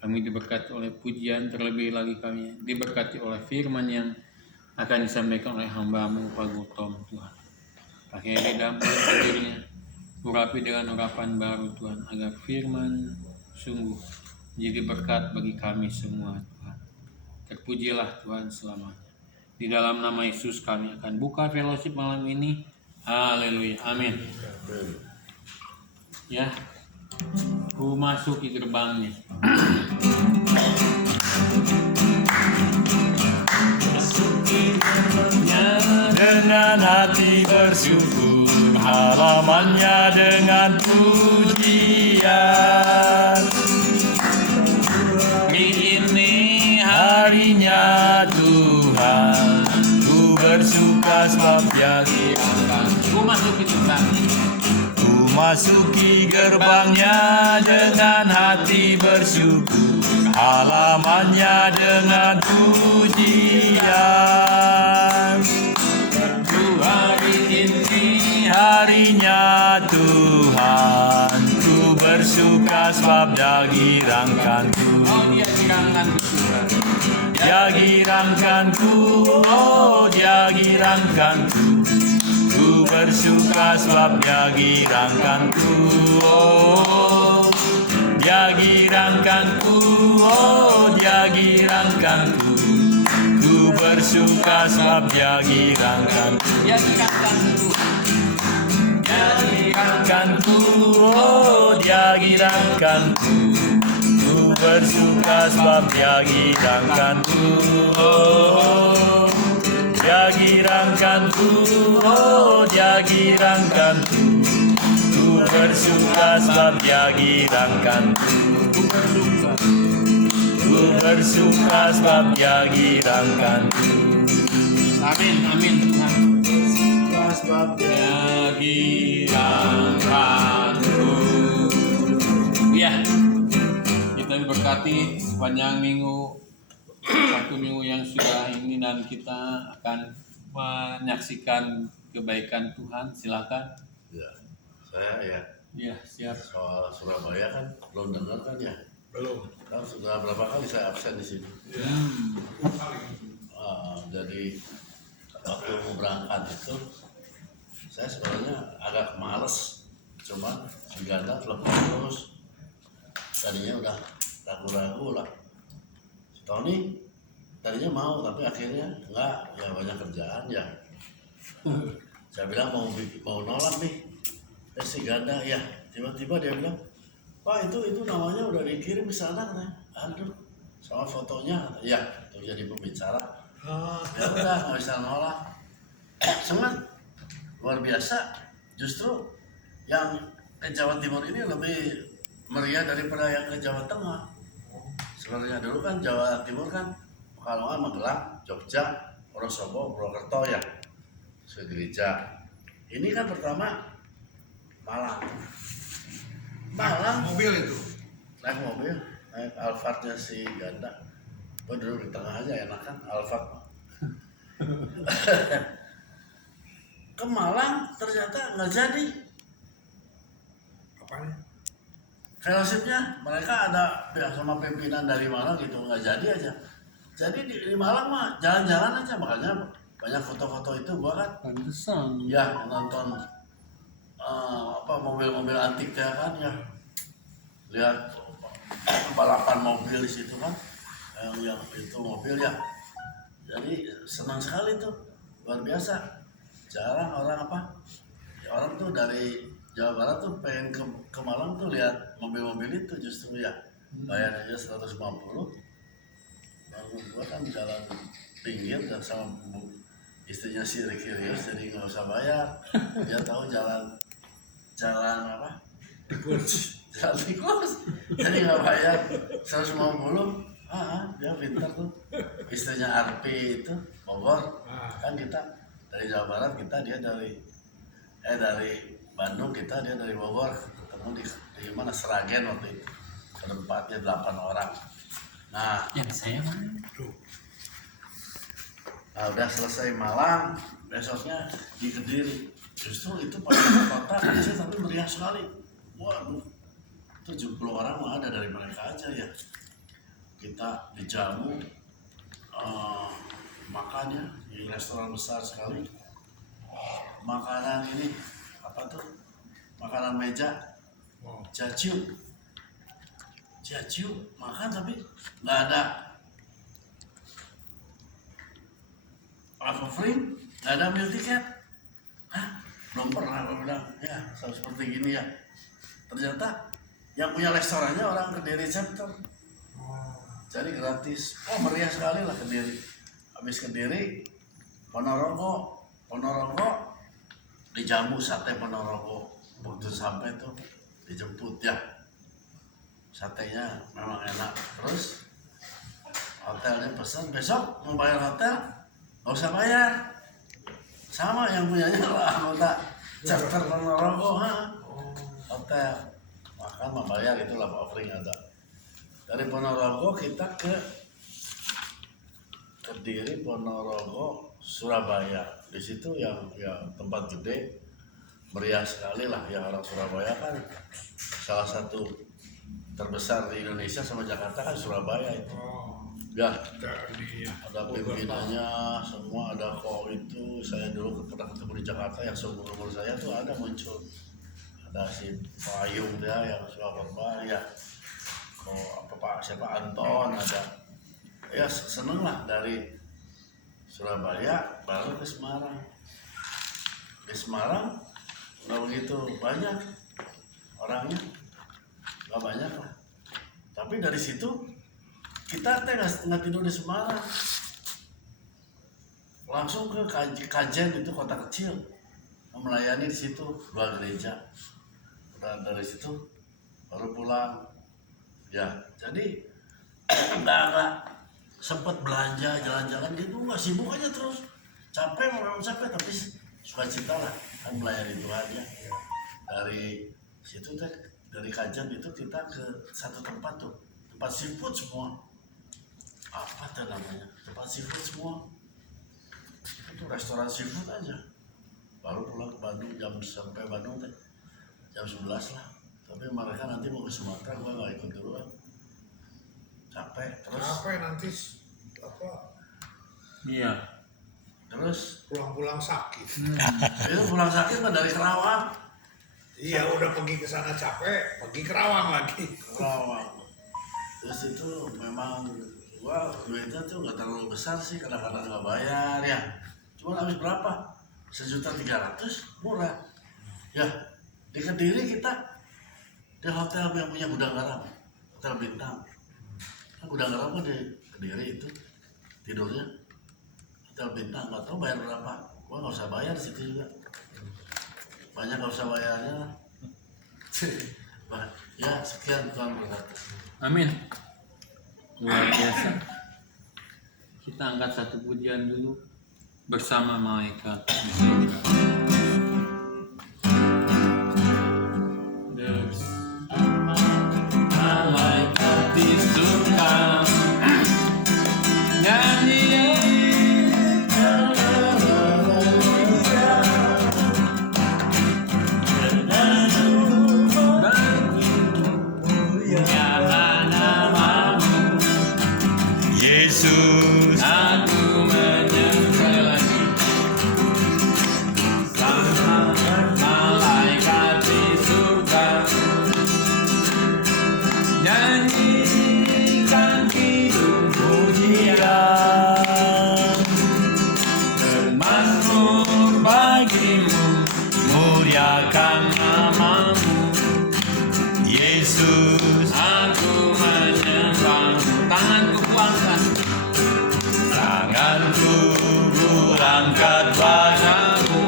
Kami diberkati oleh pujian, terlebih lagi kami diberkati oleh firman yang akan disampaikan oleh hamba-Mu Pak Guttom Tuhan. Pakai lidah mulut urapi dengan urapan baru Tuhan, agar firman sungguh menjadi berkat bagi kami semua Tuhan. Terpujilah Tuhan selamanya. Di dalam nama Yesus kami akan buka fellowship malam ini. Haleluya, amin. Ya, ku masuk di gerbangnya. Dengan hati bersyukur, halamannya dengan pujian. Ini harinya Tuhan, ku bersuka sebab Dia Tuhan. Ku masuk di gerbangnya. Ku masuki gerbangnya dengan hati bersyukur, halamannya dengan pujian. Hari ini harinya Tuhan, ku bersuka sebab Dia girangkanku. Oh, Dia girangkanku. Dia girangkanku, oh Dia girangkanku. Ku bersuka sebab Dia girangkanku, oh Dia girangkanku, oh Dia girangkanku. Ku bersuka sebab Dia girangkanku. Dia girangkanku. Dia girangkanku, oh Dia girangkanku. Ku bersuka sebab Dia girangkanku, oh Dia girangkanku, oh Dia girangkanku. Ku bersuka sebab Dia girangkanku. Ku bersuka sebab Dia girangkanku. Amin, amin Tuhan. Sebab Dia Girangkanku. Ya, kita diberkati sepanjang minggu, satu minggu yang sudah ini, dan kita akan menyaksikan kebaikan Tuhan. Silakan. Ya, saya ya. Ya, siap. Soal Surabaya kan belum dengar kan ya? Belum. Kan sudah berapa kali saya absen di sini. Jadi waktu mau berangkat itu, saya sebenarnya agak males, cuma si Ganda telepon terus. Tadinya udah ragu-ragu lah. Si Tony tadinya mau, tapi akhirnya enggak, ya banyak kerjaan ya. Saya bilang mau nolak nih. Si Ganda ya, tiba-tiba dia bilang, Pak itu namanya udah dikirim ke sana katanya. Aduh, sama fotonya, ya untuk jadi pembicara. Ya udah, nggak bisa nolak. Sangat luar biasa. Justru yang ke Jawa Timur ini lebih meriah daripada yang ke Jawa Tengah. Sebenarnya dulu kan Jawa Timur kan Pekalongan, Magelang, Jogja, Wonosobo, Purwokerto ya, gereja. Ini kan pertama Malang. Mobil itu. Naik mobil, naik Alphardnya si Ganda. Gue duduk di tengah aja, enak kan Alphard. Ke Malang ternyata nggak jadi. Apanya? Fellowshipnya mereka ada pihak sama pimpinan dari Malang gitu, nggak jadi aja. Jadi di Malang mah jalan-jalan aja, makanya banyak foto-foto itu gua kan. Pantesan. Ya nonton mobil-mobil antik ya kan ya, lihat balapan mobil di situ kan, yang itu mobil ya. Jadi senang sekali tuh, luar biasa. Jarang orang orang tuh dari Jawa Barat tuh pengen ke Malang tuh lihat mobil-mobil itu justru ya. Bayar aja 150. Lalu gua kan jalan pinggir dan sama istrinya si Ricky Rios, jadi nggak usah bayar. Dia tahu jalan apa? Tikus. Jalan tikus. Jadi nggak bayar 150. Dia pintar tuh. Istrinya Arpi itu Bogor. Kan kita dari Jawa Barat, dia dari Bandung, dia dari Bogor. Ketemu di mana, Sragen waktu itu. Berempatnya 8 orang. Nah, Yang saya mana? udah selesai Malang, besoknya di Kediri. Justru itu pada kota kecil tapi meriah sekali. Waduh, 70 orang mah ada dari mereka aja ya. kita dijamu makannya di restoran besar sekali. Makanan ini apa tuh? Makanan meja, jaju makan tapi nggak ada apa free, nggak ada meal ticket. Hah? Belum pernah aku bilang ya seperti gini ya. Ternyata yang punya restorannya orang Kediri chapter. Jadi gratis. Oh meriah sekali lah Kediri. Habis Kediri, Ponorogo dijamu sate Ponorogo. Begitu sampai tuh dijemput ya. Satenya memang enak. Terus hotelnya pesan besok mau bayar hotel nggak usah bayar. Sama yang punyanya lah anggota chapter Ponorogo hotel. Makan membayar itulah offering ada. Dari Ponorogo kita ke Kediri, Ponorogo, Surabaya. Di situ yang tempat gede, meriah sekali lah. Yang orang Surabaya kan salah satu terbesar di Indonesia sama Jakarta kan Surabaya itu. Ya, ada pimpinannya, semua ada kok itu. Saya dulu pernah ketemu di Jakarta yang seumur saya tuh ada muncul. Ada si Payung dia yang suka khotbah ya. Siapa Anton ada. Ya seneng lah dari Surabaya baru ke Semarang. Di Semarang nggak begitu banyak orangnya, nggak banyak lah. Tapi dari situ kita nggak tidur di Semarang, langsung ke Kajen itu kota kecil, melayani di situ 2 gereja. Dan dari situ baru pulang. Ya, jadi nggak sempet belanja jalan-jalan gitu, nggak sibuk aja terus. Capek memang capek tapi sukacita lah kan melayani Tuhan ya. Dari situ teh dari Kajen itu kita ke satu tempat tuh, tempat seafood semua. Apa tuh namanya? Tempat seafood semua. Itu restoran seafood aja. Baru pulang ke Bandung sampai Bandung teh jam 11 lah. Tapi mereka nanti mau ke Sumatera, gua nggak ikut dulu kan. Capek terus. Capek nanti apa? Iya. Terus Pulang-pulang sakit. itu pulang sakit kan dari Kerawang. Iya udah pergi ke sana capek, pergi ke Rawang lagi. Kerawang. Terus itu memang gua duitnya tuh nggak terlalu besar sih, kadang-kadang nggak bayar ya. Cuma habis berapa? 1.300.000 murah. Ya di Kediri kita di hotel yang punya gudang garam, hotel bintang. Kan gudang garam kan di Kediri itu tidurnya hotel bintang, nggak tahu bayar berapa. Gua nggak usah bayar di situ juga. Banyak nggak usah bayarnya. Ya sekian Tuhan berkati. Amin. Luar biasa. Kita angkat satu pujian dulu bersama malaikat. Bersama malaikat di surga nyanyi. Yesus, Aku menyembah sama malaikat di surga, nyanyikan hidup pujian, bermakmur bagimu, muliakan namamu. Yesus, Aku menyembah, tanganku kuangkat, tanganku angkat padamu.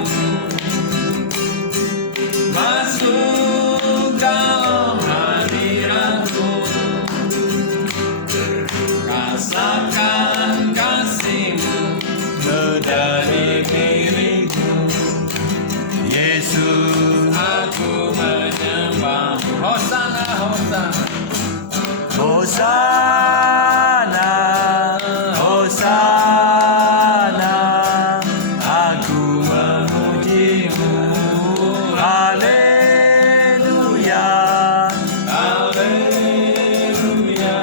masuk dalam hadiratku, rasakan kasihmu dari diriku. Yesus, Aku menyembah. Hosana, hosana. Hosana, Hosana, aku memujimu. Haleluya, Haleluya.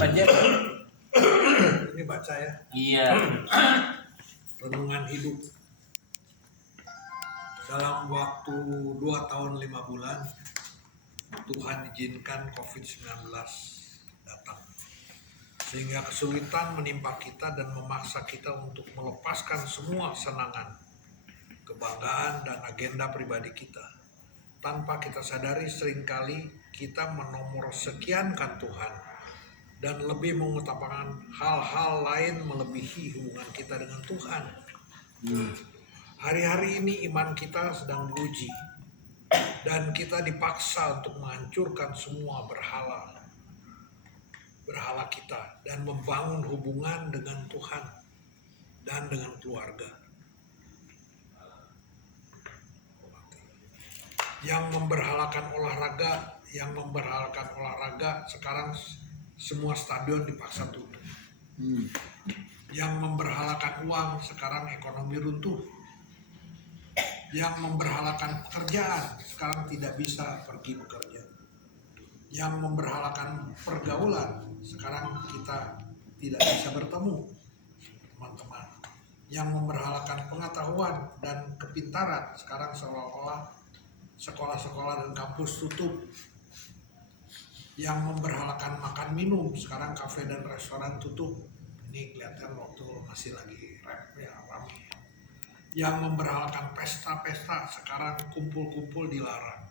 aja. Ini baca ya, Iya. renungan hidup. Dalam waktu 2 tahun 5 bulan, Tuhan izinkan COVID-19 datang. Sehingga kesulitan menimpa kita dan memaksa kita untuk melepaskan semua kesenangan, kebanggaan, dan agenda pribadi kita. Tanpa kita sadari seringkali kita menomor sekiankan Tuhan dan lebih mengutamakan hal-hal lain melebihi hubungan kita dengan Tuhan. Hari-hari ini iman kita sedang diuji dan kita dipaksa untuk menghancurkan semua berhala kita dan membangun hubungan dengan Tuhan dan dengan keluarga. Yang memberhalakan olahraga sekarang semua stadion dipaksa tutup. Yang memberhalakan uang sekarang ekonomi runtuh. Yang memberhalakan pekerjaan sekarang tidak bisa pergi bekerja. Yang memberhalakan pergaulan sekarang kita tidak bisa bertemu teman-teman. Yang memberhalakan pengetahuan dan kepintaran sekarang seolah-olah sekolah-sekolah dan kampus tutup. Yang memberhalakan makan minum sekarang kafe dan restoran tutup. Ini kelihatan waktu masih lagi ramai. Yang memberhalakan pesta-pesta sekarang kumpul-kumpul dilarang.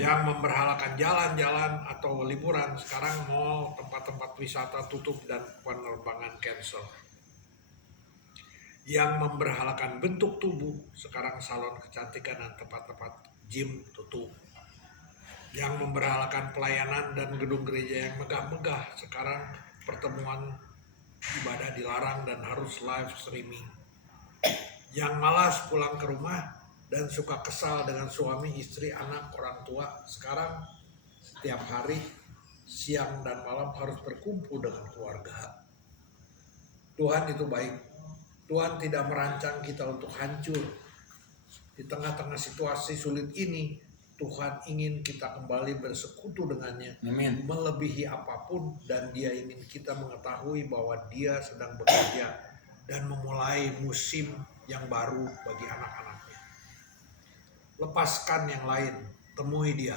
Yang memberhalakan jalan-jalan atau liburan sekarang mall, tempat-tempat wisata tutup dan penerbangan cancel. Yang memberhalakan bentuk tubuh sekarang salon kecantikan dan tempat-tempat gym tutup. Yang memberhalakan pelayanan dan gedung gereja yang megah-megah sekarang pertemuan ibadah dilarang dan harus live streaming. Yang malas pulang ke rumah dan suka kesal dengan suami, istri, anak, orang tua sekarang setiap hari siang dan malam harus berkumpul dengan keluarga. Tuhan itu baik. Tuhan tidak merancang kita untuk hancur. Di tengah-tengah situasi sulit ini, Tuhan ingin kita kembali bersekutu dengannya. Amin. Melebihi apapun, dan Dia ingin kita mengetahui bahwa Dia sedang bekerja dan memulai musim yang baru bagi anak-anaknya. Lepaskan yang lain, temui Dia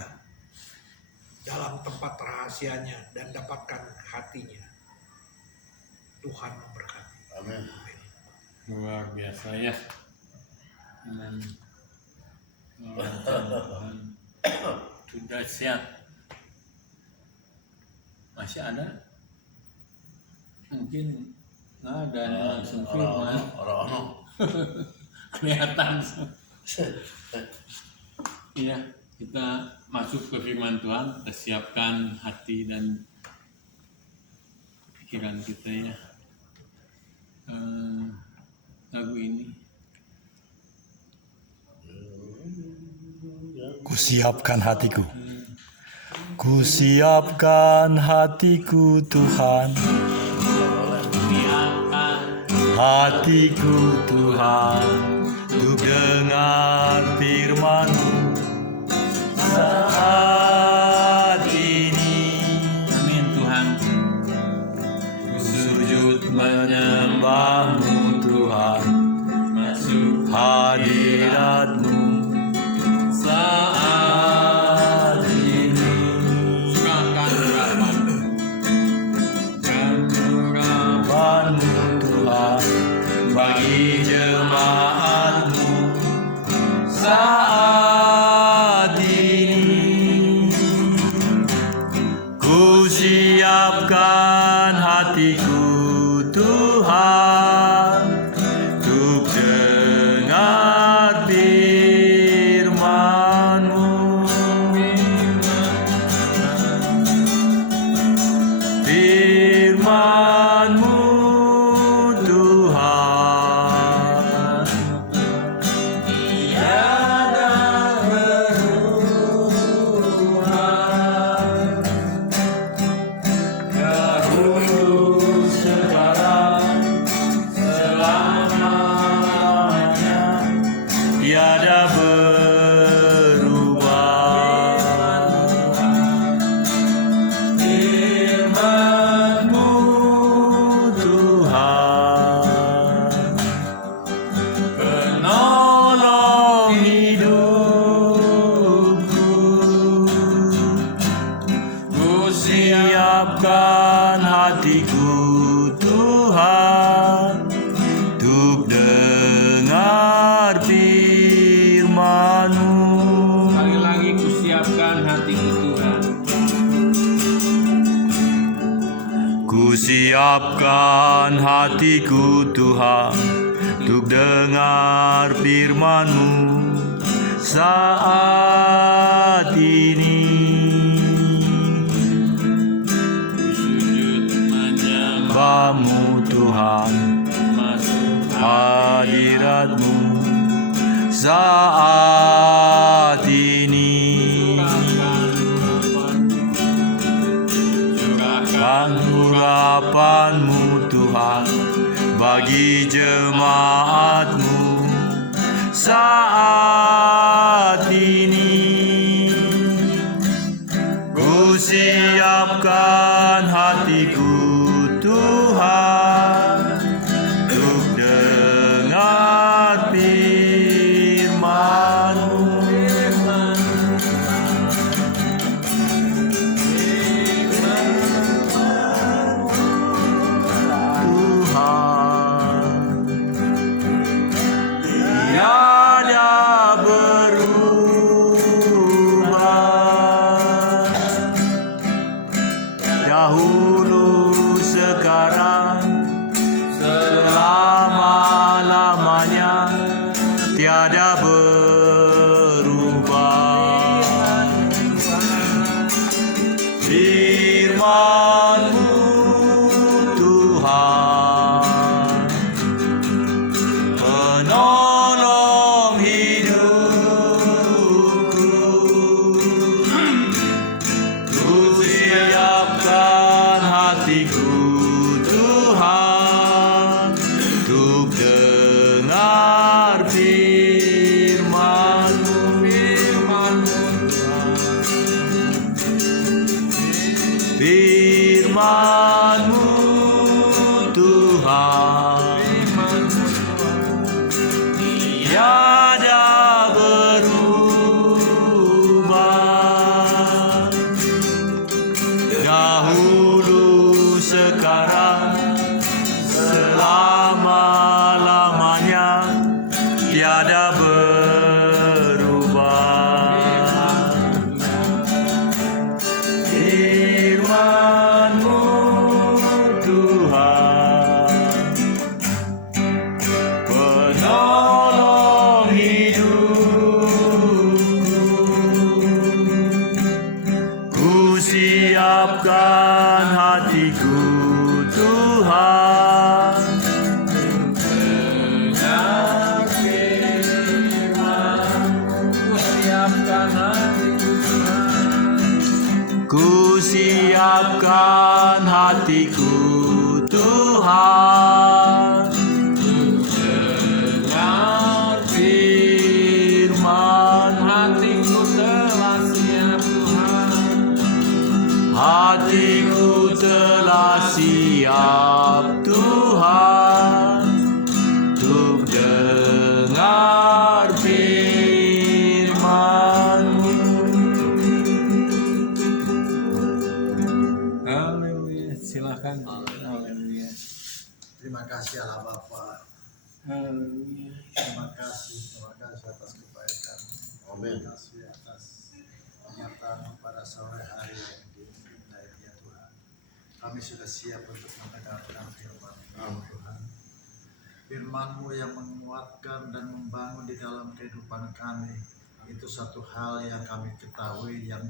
dalam tempat rahasianya dan dapatkan hatinya. Tuhan memberkati. Amin. Luar biasa ya. Tuhan sudah siap. Masih ada? Mungkin nggak ada yang langsung firman. Orang-orang. Kelihatan. Iya, kita masuk ke firman Tuhan, kita siapkan hati dan pikiran kita ya. Lagu ini. Kusiapkan hatiku. Kusiapkan hatiku Tuhan. Hatiku Tuhan, untuk dengar firman-Mu saat ini. Amin Tuhan. Sujud menyembah-Mu Tuhan, Masuk hadirat-Mu saat ini. Urapan-Mu Tuhan bagi jemaat-Mu saat ini. Kusiapkan hatiku Tuhan, untuk dengar firman-Mu. Firman-Mu Tuhan, hatiku Tuhan untuk dengar firman-Mu saat ini. Sujud Bamu Tuhan, masuk hadirat-Mu saat ini. Curahkan urapan-Mu Tuhan bagi jemaat-Mu saat ini. Ku siapkan hatiku Tuhan untuk dengar firman-Mu. Tuhan, tiada berubah, dahulu sekarang selama-lamanya tiada berubah. Firman-Mu Tuhan, penolong hidupku. Ku siapkan hatiku Tuhan untuk dengar firman-Mu. Firman-Mu Tuhan, tiada berubah, dahulu sekarang selama-lamanya tiada berubah. Firman-Mu Tuhan, penolong hidupku. Ku siapkan hatiku Tuhan dengar firman-Mu. Ku siapkan hatiku Tuhan dengar firman. hatiku telah siap Tuhan. Hatiku telah siap Tuhan untuk dengar firman-Mu. Haleluya, silakan. Haleluya. Terima kasih Allah Bapa. Haleluya. Terima kasih atas kebaikan-Mu. Amin. Terima kasih atas penyertaan-Mu pada sore hari yang indah ini ya Tuhan. Kami sudah siap untuk mendengarkan firman-Mu Tuhan. Firman-Mu yang menguatkan dan membangun di dalam kehidupan kami. Itu satu hal yang kami ketahui yang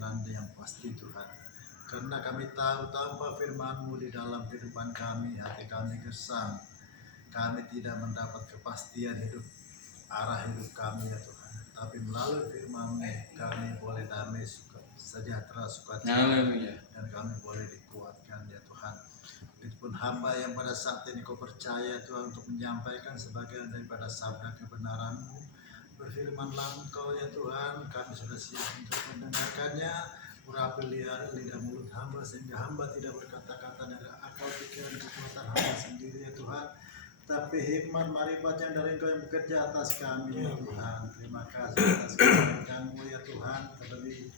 pasti Tuhan. Karena kami tahu tanpa firman-Mu di dalam kehidupan kami, hati kami gersang. Kami tidak mendapat kepastian hidup, arah hidup kami ya Tuhan. Tapi melalui firman-Mu kami boleh damai, sejahtera, sukacita. Haleluya. Dan kami boleh dikuatkan ya Tuhan. Begitupun hamba yang pada saat ini Kau percaya Tuhan untuk menyampaikan sebagian daripada sabda kebenaran-Mu. Berfirmanlah Engkau ya Tuhan, kami sudah siap untuk mendengarkannya. Urapi lidah mulut hamba sehingga hamba tidak berkata-kata dari akal pikiran kekuatan hamba sendiri ya Tuhan, tapi hikmat marifat yang dari Engkau yang bekerja atas kami ya Tuhan. Terima kasih atas kebaikan-Mu ya Tuhan, terlebih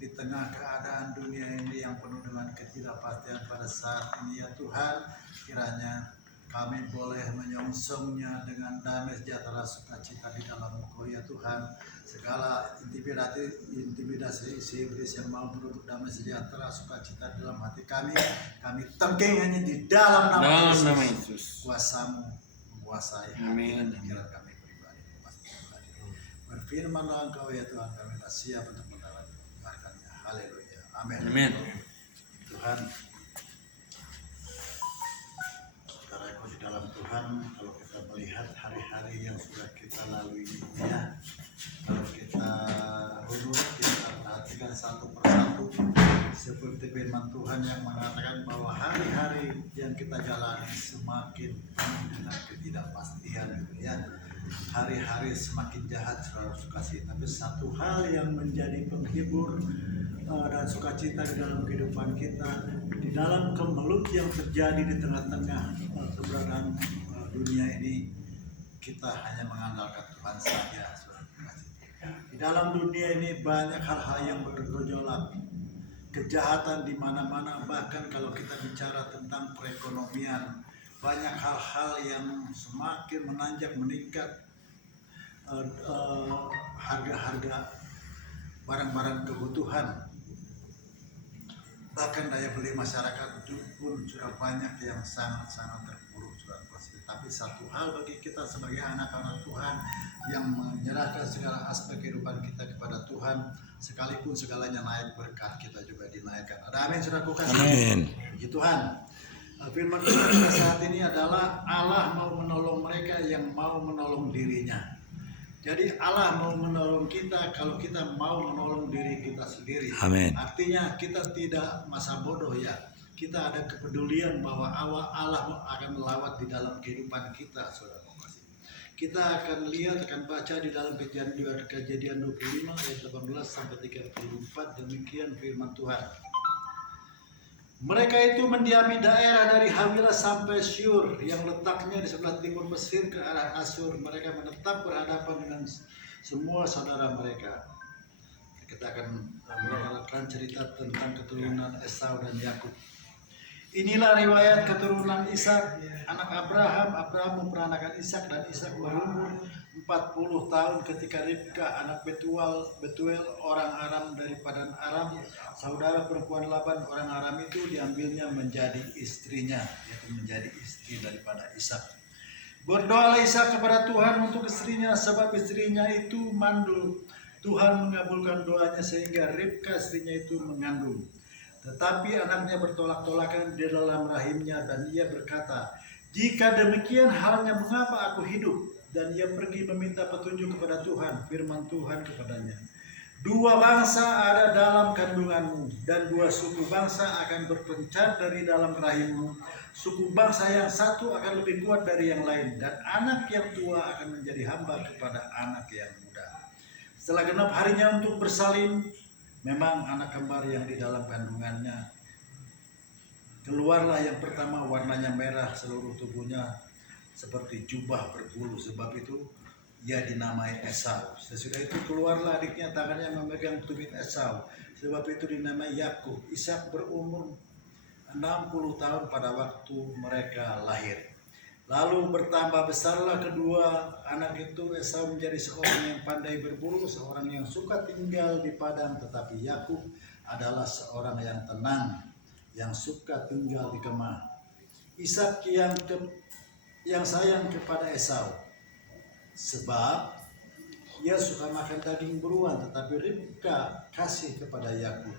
di tengah keadaan dunia ini yang penuh dengan ketidakpastian pada saat ini ya Tuhan, kiranya kami boleh menyongsongnya dengan damai sejahtera sukacita di dalam Engkau ya Tuhan. Segala intimidasi iblis yang mau merebut damai sejahtera sukacita di dalam hati kami tengking hanya di dalam nama Dalam nama Yesus. Yesus. Kuasamu menguasai hati Amin. dan pikiran kami pribadi. Berfirmanlah Engkau ya Tuhan, kami tak siap untuk mendengarkannya. Haleluya. Amin. Amin. Tuhan, saudaraku di dalam Tuhan, kalau kita melihat hari-hari yang sudah kita lalui ini ya, kalau kita runut, kita perhatikan satu persatu seperti firman Tuhan yang mengatakan bahwa hari-hari yang kita jalani semakin penuh dengan ketidakpastian gitu ya. Hari-hari semakin jahat selalu sukacita, tapi satu hal yang menjadi penghibur dan sukacita di dalam kehidupan kita, di dalam kemelut yang terjadi di tengah-tengah keberadaan dunia ini, kita hanya mengandalkan Tuhan saja. Di dalam dunia ini banyak hal-hal yang bergejolak, kejahatan di mana-mana, bahkan kalau kita bicara tentang perekonomian, banyak hal-hal yang semakin menanjak, meningkat harga-harga barang-barang kebutuhan, bahkan daya beli masyarakat pun sudah banyak yang sangat-sangat terpuruk sudah pasti. Tapi satu hal bagi kita sebagai anak-anak Tuhan yang menyerahkan segala aspek kehidupan kita kepada Tuhan, sekalipun segalanya naik, berkat kita juga dinaikkan. Ada amin, saudaraku kasih. Amin. Puji Tuhan. Firman Tuhan kita saat ini adalah Allah mau menolong mereka yang mau menolong dirinya. Jadi Allah mau menolong kita kalau kita mau menolong diri kita sendiri. Amin. Artinya kita tidak masa bodoh ya. Kita ada kepedulian bahwa Allah akan melawat di dalam kehidupan kita, saudara. Kita akan lihat, akan baca di dalam Kejadian 25 ayat 18 sampai 34, demikian firman Tuhan. Mereka itu mendiami daerah dari Hawilah sampai Syur yang letaknya di sebelah timur Mesir ke arah Asyur. Mereka menetap berhadapan dengan semua saudara mereka. Kita akan mengenalkan cerita tentang keturunan Esau dan Yakub. Inilah riwayat keturunan Ishak, anak Abraham. Abraham memperanakan Ishak dan Ishak berumur 40 tahun ketika Ribka, anak Betuel orang Aram dari Padan Aram, saudara perempuan Laban orang Aram itu diambilnya menjadi istrinya, yaitu menjadi istri daripada Ishak. Berdoalah Ishak kepada Tuhan untuk istrinya, sebab istrinya itu mandul. Tuhan mengabulkan doanya sehingga Ribka istrinya itu mengandung. Tetapi anaknya bertolak-tolakan di dalam rahimnya dan ia berkata, "Jika demikian halnya, mengapa aku hidup?" Dan ia pergi meminta petunjuk kepada Tuhan. Firman Tuhan kepadanya, "Dua bangsa ada dalam kandunganmu, dan dua suku bangsa akan berpencar dari dalam rahimmu. Suku bangsa yang satu akan lebih kuat dari yang lain, dan anak yang tua akan menjadi hamba kepada anak yang muda." Setelah genap harinya untuk bersalin, memang anak kembar yang di dalam kandungannya keluarlah yang pertama, warnanya merah seluruh tubuhnya seperti jubah berbulu, sebab itu ia dinamai Esau. Sesudah itu keluarlah adiknya, tangannya memegang tumit Esau, sebab itu dinamai Yakub. Ishak berumur 60 tahun pada waktu mereka lahir. Lalu bertambah besarlah kedua anak itu. Esau menjadi seorang yang pandai berburu, seorang yang suka tinggal di padang, tetapi Yakub adalah seorang yang tenang, yang suka tinggal di kemah. Ishak yang sayang kepada Esau, sebab ia suka makan daging buruan, tetapi Ribka kasih kepada Yakub.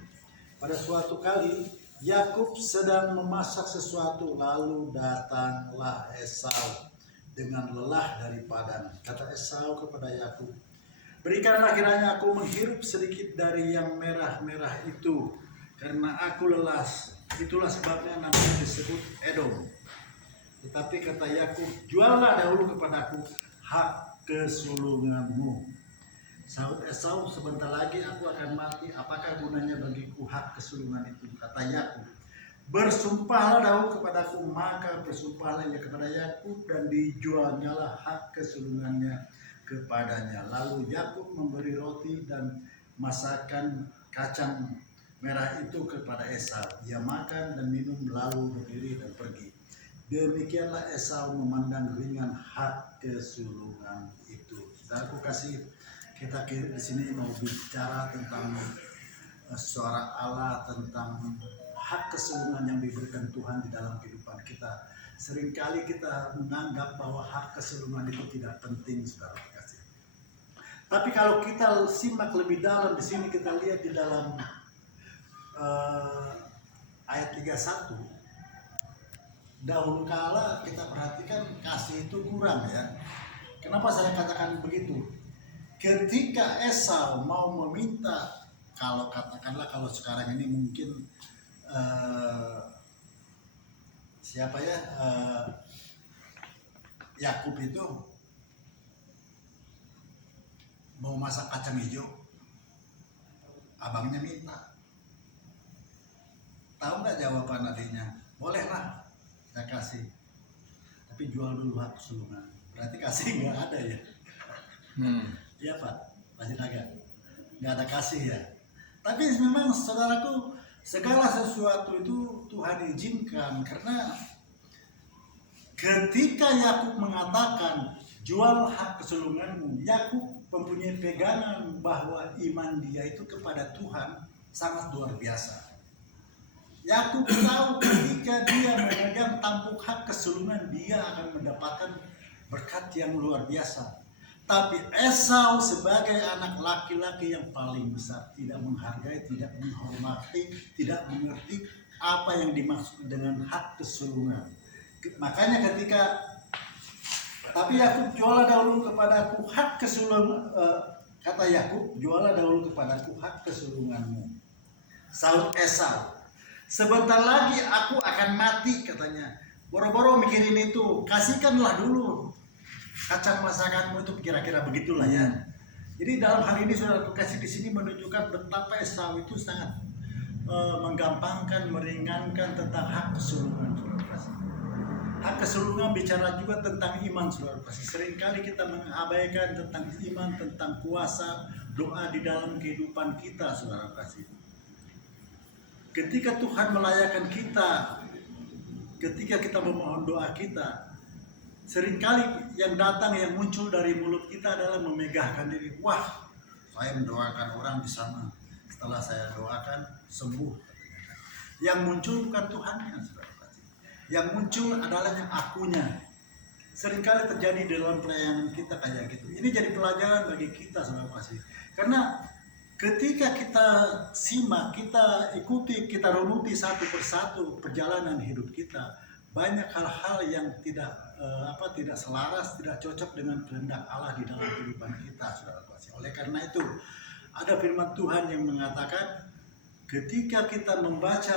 Pada suatu kali Yakub sedang memasak sesuatu, lalu datanglah Esau dengan lelah dari padang. Kata Esau kepada Yakub, "Berikanlah kiranya aku menghirup sedikit dari yang merah-merah itu, karena aku lelah." Itulah sebabnya namanya disebut Edom. Tetapi kata Yakub, "Juallah dahulu kepadaku hak kesulunganmu." Sahut Esau, "Sebentar lagi aku akan mati, apakah gunanya bagiku hak kesulungan itu?" Kata Yakub, "Bersumpahlah dahulu kepadaku." Maka bersumpahlah ia kepada Yakub, dan dijualnyalah hak kesulungannya kepadanya. Lalu Yakub memberi roti dan masakan kacang merah itu kepada Esau. Ia makan dan minum, lalu berdiri dan pergi. Demikianlah Esau memandang ringan hak kesulungan itu. Saudaraku kasih, kita di sini mau bicara tentang suara Allah, tentang hak kesulungan yang diberikan Tuhan di dalam kehidupan kita. Seringkali kita menganggap bahwa hak kesulungan itu tidak penting, saudara kasih. Tapi kalau kita simak lebih dalam di sini, kita lihat di dalam ayat 31. Dahulu kala kita perhatikan kasih itu kurang ya. Kenapa saya katakan begitu? Ketika Esau mau meminta, kalau katakanlah kalau sekarang ini mungkin siapa ya, Yakub itu mau masak kacang hijau, abangnya minta. Tahu nggak jawaban adiknya? Bolehlah, saya kasih. Tapi jual dulu hak kesulungan. Berarti kasih nggak ada ya? Iya Pak, Pak Sinaga. Nggak ada kasih ya. Tapi memang saudaraku, segala sesuatu itu Tuhan izinkan, karena ketika Yakub mengatakan jual hak kesulunganmu, Yakub mempunyai pegangan bahwa iman dia itu kepada Tuhan sangat luar biasa. Yakub tahu ketika dia memegang tampuk hak kesulungan, dia akan mendapatkan berkat yang luar biasa. Tapi Esau sebagai anak laki-laki yang paling besar tidak menghargai, tidak menghormati, tidak mengerti apa yang dimaksud dengan hak kesulungan. Makanya ketika tapi Yakub, jualah dahulu kepadaku hak kesulungan, kata Yakub, jualah dahulu kepadaku hak kesulunganmu. Saud Esau, sebentar lagi aku akan mati, katanya. Boro-boro mikirin itu, kasihkanlah dulu kacang masakanmu itu, kira-kira begitulah ya. Jadi dalam hal ini saudara kasih di sini menunjukkan betapa Esau itu sangat menggampangkan, meringankan tentang hak kesulungan, saudara kasih. Hak kesulungan bicara juga tentang iman, saudara kasih. Seringkali kita mengabaikan tentang iman, tentang kuasa doa di dalam kehidupan kita, saudara kasih. Ketika Tuhan melayakan kita, ketika kita memohon doa kita, seringkali yang datang, yang muncul dari mulut kita adalah memegahkan diri. Wah, saya mendoakan orang di sana. Setelah saya doakan, sembuh. Yang muncul bukan Tuhannya, saudara kasih. Yang muncul adalah yang akunya. Seringkali terjadi dalam pelayanan kita kayak gitu. Ini jadi pelajaran bagi kita, saudara kasih. Karena ketika kita simak, kita ikuti, kita runuti satu persatu perjalanan hidup kita, banyak hal-hal yang tidak selaras, tidak cocok dengan kehendak Allah di dalam kehidupan kita, saudara kasih. Oleh karena itu, ada firman Tuhan yang mengatakan, ketika kita membaca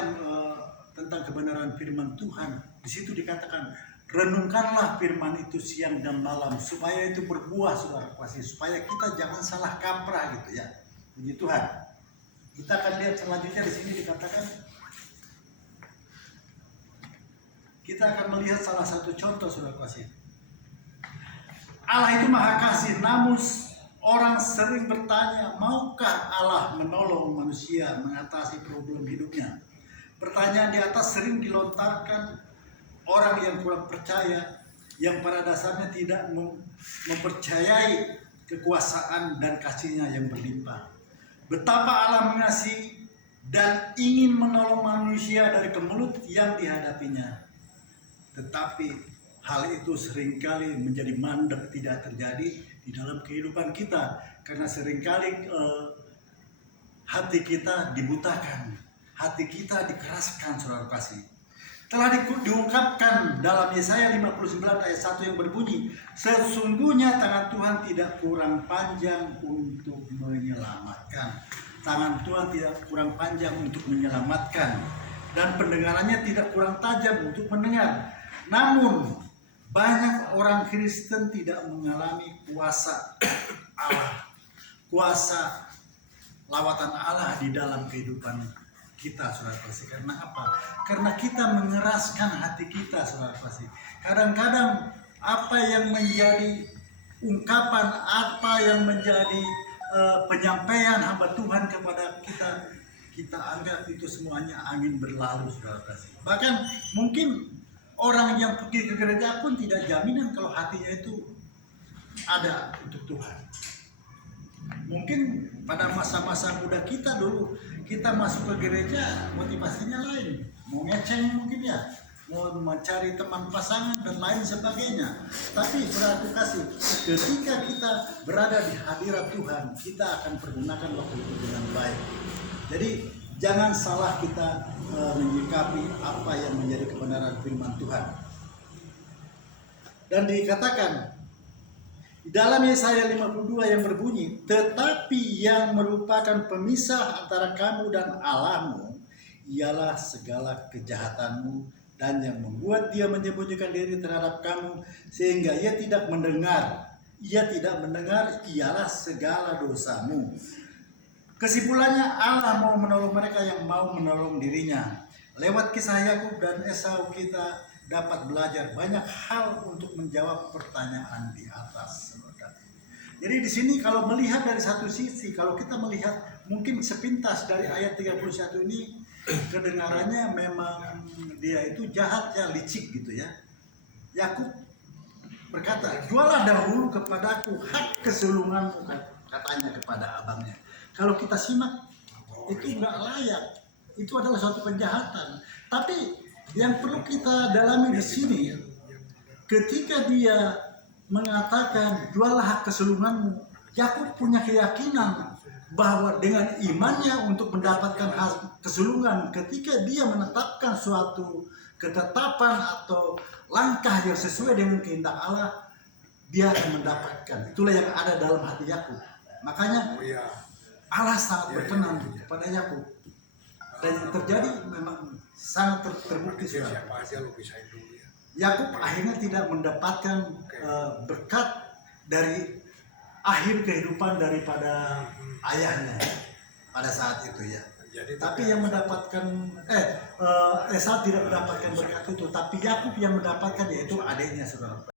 tentang kebenaran firman Tuhan, di situ dikatakan, renungkanlah firman itu siang dan malam supaya itu berbuah, saudara kasih, supaya kita jangan salah kaprah gitu ya. Puji Tuhan. Kita akan lihat selanjutnya di sini dikatakan, kita akan melihat salah satu contoh, saudara kasih. Allah itu maha kasih, namun orang sering bertanya, maukah Allah menolong manusia mengatasi problem hidupnya? Pertanyaan di atas sering dilontarkan orang yang kurang percaya, yang pada dasarnya tidak mempercayai kekuasaan dan kasih-Nya yang berlimpah. Betapa Allah mengasihi dan ingin menolong manusia dari kemelut yang dihadapinya. Tetapi hal itu seringkali menjadi mandek, tidak terjadi di dalam kehidupan kita. Karena seringkali hati kita dibutakan, hati kita dikeraskan, saudara kasih. Telah diungkapkan dalam Yesaya 59 ayat 1 yang berbunyi, sesungguhnya tangan Tuhan tidak kurang panjang untuk menyelamatkan. Tangan Tuhan tidak kurang panjang untuk menyelamatkan. Dan pendengarannya tidak kurang tajam untuk mendengar. Namun, banyak orang Kristen tidak mengalami kuasa Allah, kuasa lawatan Allah di dalam kehidupan kita, saudara kasih. Karena apa? Karena kita mengeraskan hati kita, saudara kasih. Kadang-kadang apa yang menjadi ungkapan, apa yang menjadi penyampaian hamba Tuhan kepada kita, kita anggap itu semuanya angin berlalu, saudara kasih. Bahkan mungkin Orang yang pergi ke gereja pun tidak jaminan kalau hatinya itu ada untuk Tuhan. Mungkin pada masa-masa muda kita dulu, kita masuk ke gereja motivasinya lain, mau ngeceng mungkin ya, mau mencari teman pasangan dan lain sebagainya. Tapi saudara kasih, ketika kita berada di hadirat Tuhan, kita akan pergunakan waktu itu dengan baik. Jadi jangan salah kita menyikapi apa yang menjadi kebenaran firman Tuhan. Dan dikatakan di dalam Yesaya 52 yang berbunyi, tetapi yang merupakan pemisah antara kamu dan Allahmu ialah segala kejahatanmu, dan yang membuat dia menyembunyikan diri terhadap kamu sehingga ia tidak mendengar ialah segala dosamu. Kesimpulannya, Allah mau menolong mereka yang mau menolong dirinya. Lewat kisah Yakub dan Esau kita dapat belajar banyak hal untuk menjawab pertanyaan di atas. Jadi di sini kalau melihat dari satu sisi, kalau kita melihat mungkin sepintas dari ayat 31 ini, kedengarannya memang dia itu jahat ya, licik gitu ya. Yakub berkata, jualah dahulu kepadaku hak kesulunganmu, katanya kepada abangnya. Kalau kita simak, itu nggak layak, itu adalah suatu penjahatan. Tapi yang perlu kita dalami di sini, ketika dia mengatakan jualah hak kesulunganmu, Yakub punya keyakinan bahwa dengan imannya untuk mendapatkan hak kesulungan, ketika dia menetapkan suatu ketetapan atau langkah yang sesuai dengan kehendak Allah, dia akan mendapatkan. Itulah yang ada dalam hati Yakub. Makanya Allah sangat berkenan kepada Yakub. Dan yang terjadi memang sangat terbukti. Siapa aja lo pisahin dulu ya. Yakub akhirnya tidak mendapatkan berkat dari akhir kehidupan daripada ayahnya pada saat itu ya. Tapi yang mendapatkan Esau tidak mendapatkan berkat itu, tapi Yakub yang mendapatkan, yaitu adiknya, saudara.